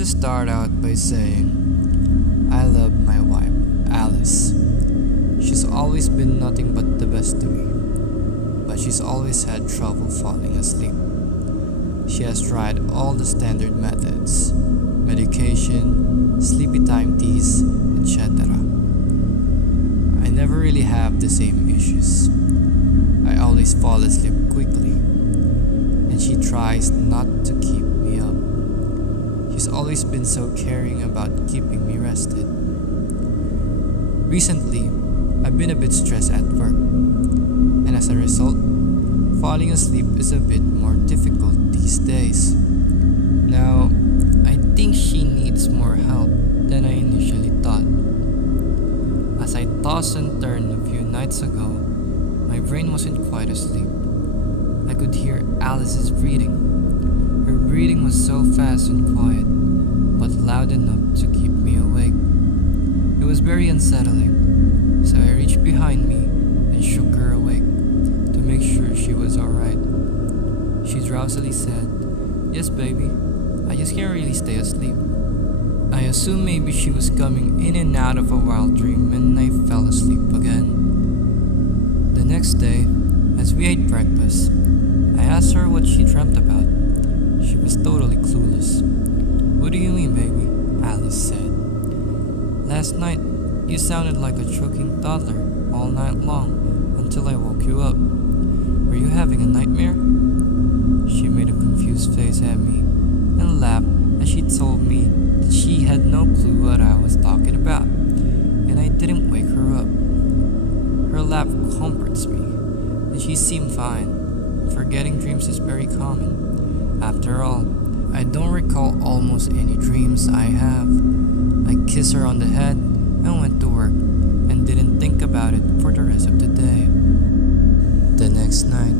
to start out by saying I love my wife, Alice. She's always been nothing but the best to me, but she's always had trouble falling asleep. She has tried all the standard methods, medication, sleepy time teas, etc. I never really have the same issues. I always fall asleep quickly, and she tries not to keep me up. She's always been so caring about keeping me rested. Recently, I've been a bit stressed at work, and as a result, falling asleep is a bit more difficult these days. Now, I think she needs more help than I initially thought. As I tossed and turned a few nights ago, my brain wasn't quite asleep. I could hear Alice's breathing. Her breathing was so fast and quiet, but loud enough to keep me awake. It was very unsettling, so I reached behind me and shook her awake to make sure she was alright. She drowsily said, "Yes, baby, I just can't really stay asleep." I assumed maybe she was coming in and out of a wild dream and I fell asleep again. The next day, as we ate breakfast, I asked her what she dreamt about. She was totally clueless. "What do you mean, baby?" Alice said. "Last night, you sounded like a choking toddler all night long until I woke you up. Were you having a nightmare?" She made a confused face at me and laughed as she told me that she had no clue what I was talking about, and I didn't wake her up. Her laugh comforts me, and she seemed fine. Forgetting dreams is very common. After all, I don't recall almost any dreams I have. I kissed her on the head and went to work and didn't think about it for the rest of the day. The next night,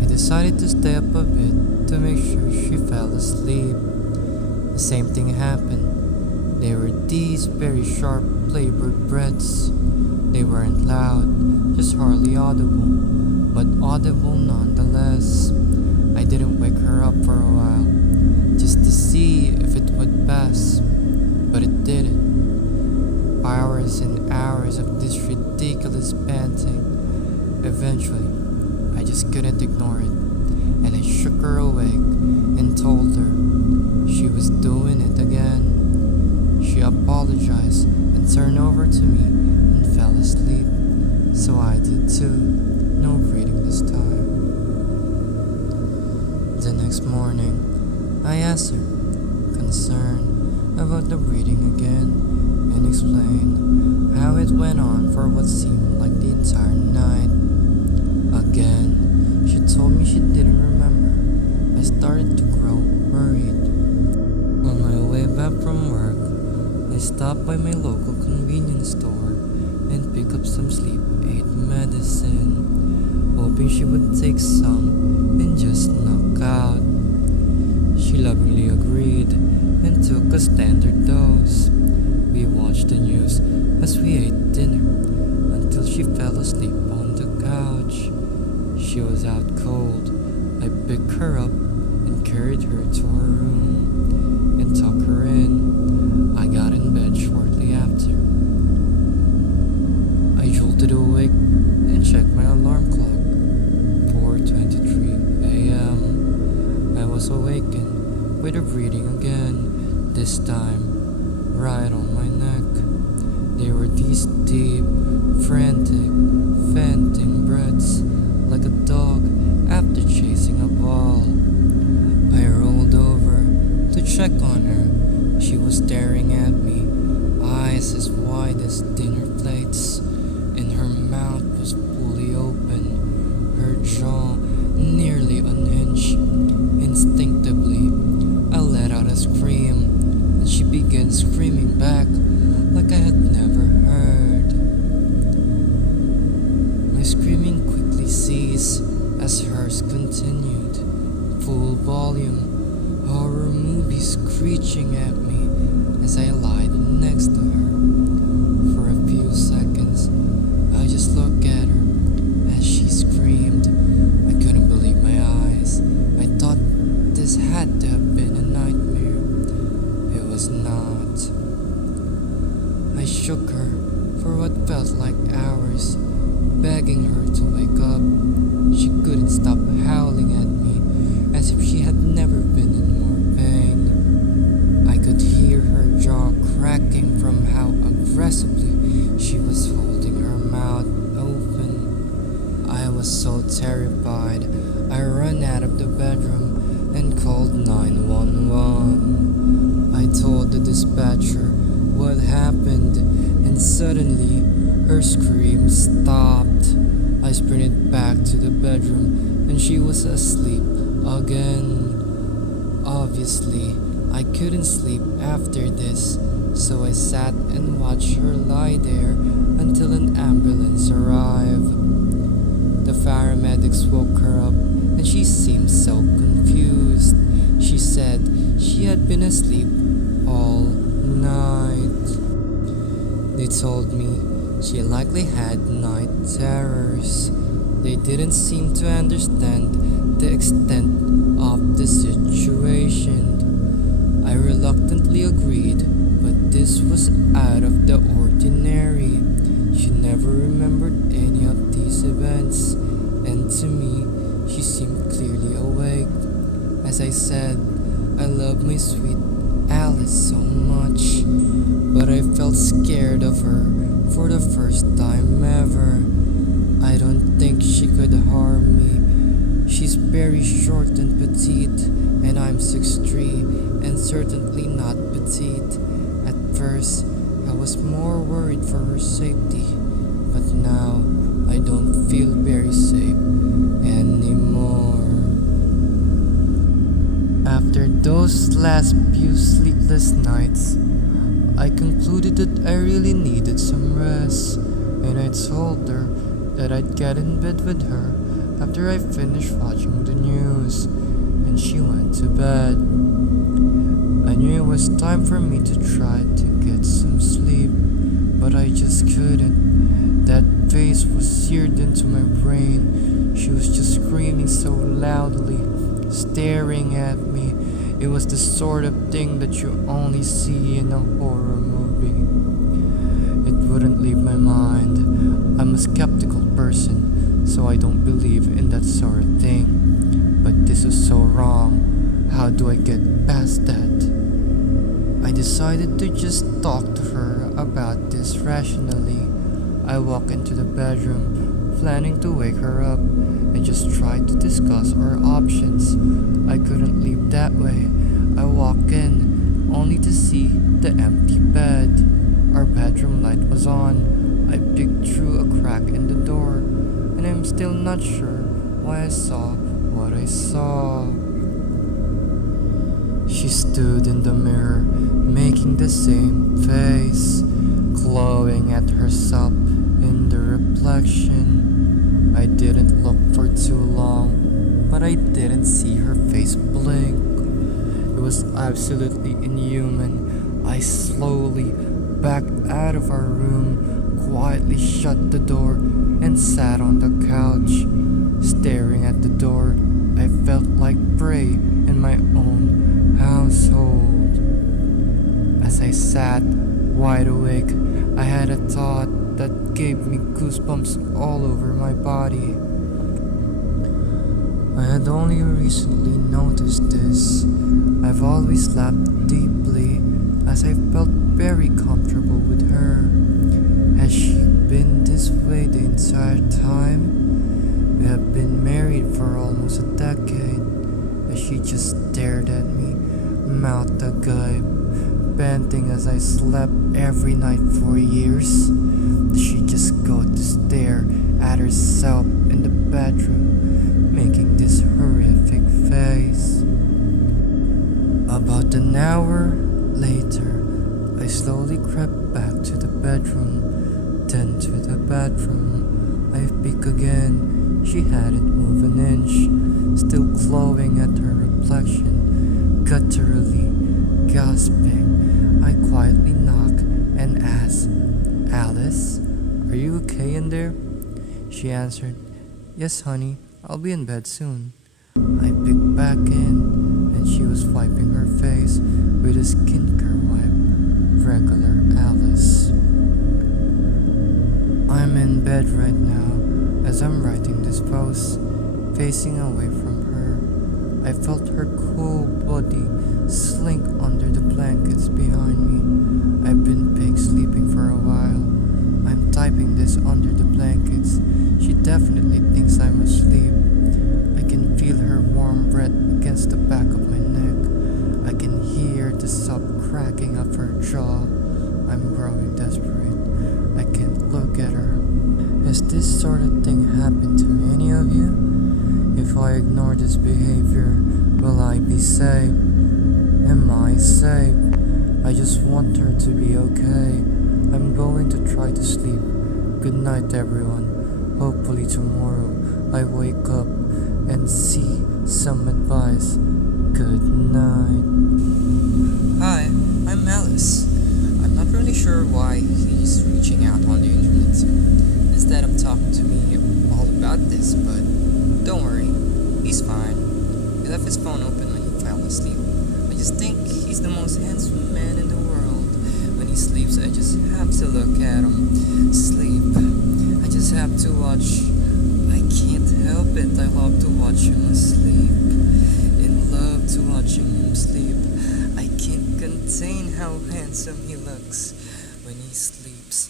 I decided to stay up a bit to make sure she fell asleep. The same thing happened. They were these very sharp flavored breaths. They weren't loud, just hardly audible, but audible nonetheless. I didn't wake her up for a while, just to see if it would pass, but it didn't. Hours and hours of this ridiculous panting. Eventually, I just couldn't ignore it, and I shook her awake and told her she was doing it again. She apologized and turned over to me and fell asleep, so I did too. No breathing this time. The next morning, I asked her, concerned about the breathing again, and explained how it went on for what seemed like the entire night. Again, she told me she didn't remember. I started to grow worried. On my way back from work, I stopped by my local convenience store and picked up some sleep aid medicine, hoping she would take some and just knock out. She lovingly agreed and took a standard dose. We watched the news as we ate dinner until she fell asleep on the couch. She was out cold. I picked her up and carried her to her room and tucked her in. I got in bed shortly after. I jolted awake and checked my alarm clock. 4:23 a.m. I was awakened with her breathing again, this time right on my neck. They were these deep, frantic, fainting breaths, like a dog after chasing a ball. I rolled over to check on her. She was staring at me, eyes as wide as dinner plates, and her mouth was fully open, her jaw nearly unhinged. Instinctively, I let out a scream, and she began screaming back like I had never heard. My screaming quickly ceased as hers continued, full volume, horror movie screeching at me as I lied next to her. For a few seconds, I just looked at her as she screamed. I couldn't believe my eyes. I thought this had to have been a nightmare. It stop howling at me as if she had never been in more pain. I could hear her jaw cracking from how aggressively she was holding her mouth open. I was so terrified, I ran out of the bedroom and called 911. I told the dispatcher what happened, and suddenly her scream stopped. I sprinted back to the bedroom and she was asleep again. Obviously, I couldn't sleep after this, so I sat and watched her lie there until an ambulance arrived. The paramedics woke her up and she seemed so confused. She said she had been asleep all night. They told me she likely had night terrors. They didn't seem to understand the extent of the situation. I reluctantly agreed, but this was out of the ordinary. She never remembered any of these events, and to me, she seemed clearly awake. As I said, I love my sweet Alice so much, but I felt scared of her for the first time ever. I don't think she could harm me. She's very short and petite, and I'm 6'3" and certainly not petite. At first, I was more worried for her safety, but now I don't feel very safe anymore. After those last few sleepless nights, I concluded that I really needed some rest, and I told her that I'd get in bed with her after I finished watching the news, and she went to bed. I knew it was time for me to try to get some sleep, but I just couldn't. That face was seared into my brain. She was just screaming so loudly, staring at me. It was the sort of thing that you only see in a horror movie. It wouldn't leave my mind. I'm a skeptical person, so I don't believe in that sort of thing. But this was so wrong. How do I get past that? I decided to just talk to her about this rationally. I walked into the bedroom, planning to wake her up and just try to discuss our options. I couldn't leave that way. I walked in, only to see the empty bed. Our bedroom light was on. I peeked through a crack in the door, and I'm still not sure why I saw what I saw. She stood in the mirror, making the same face, glowing at herself in the reflection. I didn't look for too long, but I didn't see her face blink. It was absolutely inhuman. I slowly backed out of our room, quietly shut the door, and sat on the couch. Staring at the door, I felt like prey in my own household. As I sat, wide awake, I had a thought that gave me goosebumps all over my body. I had only recently noticed this. I've always laughed deeply as I felt very comfortable with her. Has she been this way the entire time? We have been married for almost a decade. As she just stared at me, mouth agape, panting as I slept every night for years. Did she just go to stare at herself in the bedroom, making this horrific face? About an hour later, I slowly crept back to the bedroom, then to the bathroom. I peeked again. She hadn't moved an inch, still glowing at her reflection, gutturally gasping. I quietly knocked and asked, "Alice, are you okay in there?" She answered, "Yes, honey, I'll be in bed soon." I peeked back in, and she was wiping her face with a skincare wipe. Regular Alice. I'm in bed right now as I'm writing this post. Facing away from her, I felt her cool body slink under the blankets behind me. I've been pig sleeping for a while. I'm typing this under the blankets. She definitely thinks I'm asleep. I can feel her warm breath against the back of my neck. I can hear the sob cracking of her jaw. I'm growing desperate. I can't look at her. Has this sort of thing happened to any of you? If I ignore this behavior, will I be safe? Am I safe? I just want her to be okay. I'm going to try to sleep. Good night, everyone. Hopefully tomorrow I wake up and see some advice. Good night. Hi, I'm Alice. I'm not really sure why he's reaching out on the internet instead of talking to me all about this, but don't worry, he's fine. He left his phone open when he fell asleep. I just think he's the most handsome man in the world. When he sleeps, I just have to look at him sleep. I just have to watch. I can't help it. I love to watch him asleep. In love to watching him sleep. I can't contain how handsome he looks when he sleeps.